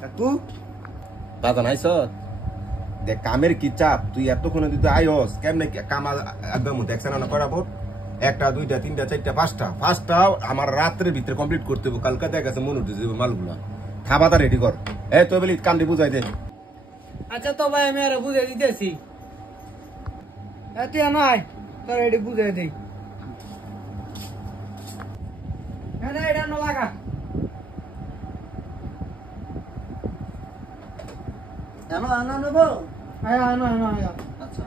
কাকু দাদা নাইছ দেখ কামের কি চাপ তুই এতক্ষণে তুই আইস কেমনে কাম একদম দেখছ না করা ভোট 1টা 2টা 3টা 4টা 5টা আমার রাত্রের ভিতরে কমপ্লিট করতে হবে কালকে দেখ আছে মনে উঠে যাবে মালগুলা খাবারটা রেডি কর এই তুই বলি কান্দি বুঝাই দে আচ্ছা তো ভাই আমি আর বুঝাই দিতেছি তুই নাই তোর এটি বুঝাই দিই হ্যাঁ না এটা লাগা আনো নেবো আনো আচ্ছা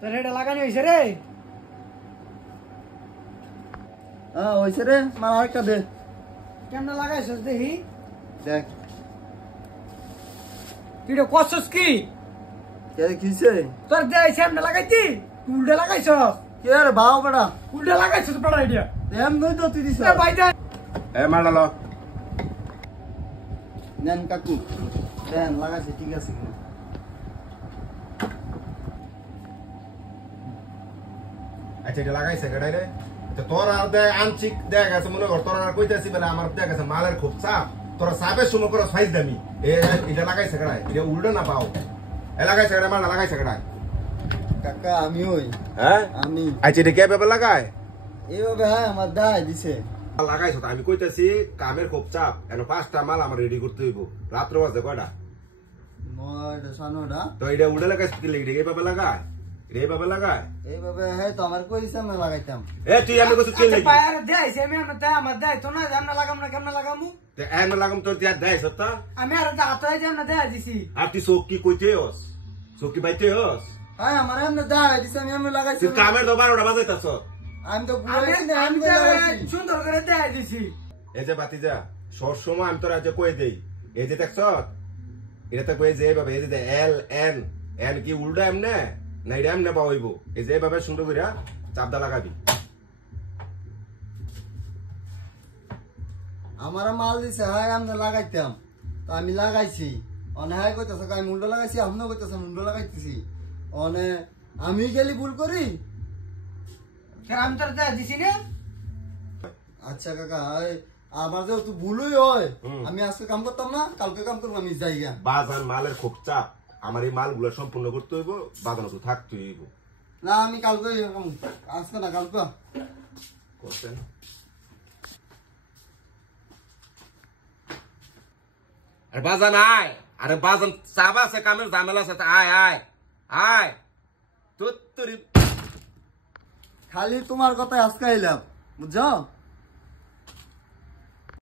তোর এটা লাগানো হয়েছে রে হয়েছে রে মাল আরেকটা দে কেমন লাগাইছিস দেখি দেখ তুই এটা করছিস কি কে কিছে তোর দেয় সামনে লাগাইছি উল্টে লাগাইছ কে রে বাও বড়া উল্টে লাগাইছ তো বড় আইডিয়া এম নই তো তুই দিছ ভাই দে এ মারলো নেন কাকু দেন লাগাইছে ঠিক আছে আচ্ছা এটা লাগাইছে কেডাই রে তো তোর আর দেখ আনছিক দেখ আছে মনে কর তোর আর কইতাছি বলে আমার দেখ আছে মালের খুব চাপ তোরা চাপের সময় করে সাইজ দামি এটা লাগাইছে কেডাই এটা উল্টো না পাও এ লাগাইছে কেডাই মাল লাগাইছে কেডাই কাকা আমি ওই হ্যাঁ আমি আচ্ছা এটা কে পেপার লাগায় এইভাবে হ্যাঁ আমার দায় দিছে লাগাইছো তো আমি কইতাছি কামের খুব চাপ এখন 5টা মাল আমার রেডি করতে হইব রাত্র বাজে কয়টা 9টা 9:30 তো এটা উল্টো লাগাইছে কি লাগি এই পেপার লাগায় এইভাবে লাগায় এইভাবে হ্যাঁ তো আমার কইছে আমি লাগাইতাম এ তুই আমি কইছিস কি লাগি ভাই আর দেয় আমি আমার দেয় তো না জানা লাগাম না কেমন লাগামু তে এম লাগাম তোর দিয়া দেয় সত্তা আমি আর হাত হয়ে যাম না দেয় দিছি আর তুই চোখ কি কইতে হস চোখ কি বাইতে হস হ্যাঁ আমার এমনি দায় দিছে আমি লাগাইছি তুই কামের তো 12টা বাজাইতাছ আমি তো আমি বুঝাইছি না আমি লাগাইছি সুন্দর করে দেয় দিছি এই যে বাতিজা সব সময় আমি তোর আজ কই দেই এই যে দেখছ এটা তো কই যে এইভাবে এই যে এল এন এন কি উল্টা এমনে না এটা এমনে পাওয়াইবো এই যে এইভাবে সুন্দর করে চাপদা লাগাবি আমার মাল দিছে হ্যাঁ আমি লাগাইতাম তো আমি লাগাইছি অনে হ্যাঁ কইতাছে আমি মুন্ডো লাগাইছি আপনিও কইতাছে মুন্ডো লাগাইতেছি অনে আমি গেলি ভুল করি আমি তোর দেয় দিছি না আচ্ছা কাকা আমার যেহেতু ভুলই হয় আমি আজকে কাম করতাম না কালকে কাম করবো আমি যাইগা বাজান মালের খুব চাপ আমার এই মালগুলো সম্পূর্ণ করতে হইব বাজানো তো থাকতে হইব না আমি কালকে আজকে না কালকে করছেন আরে বাজান আয় আরে বাজান চাবা আছে কামের ঝামেলা আছে আয় আয় আয় তোর খালি তোমার কথায় আজকে এলাম বুঝছো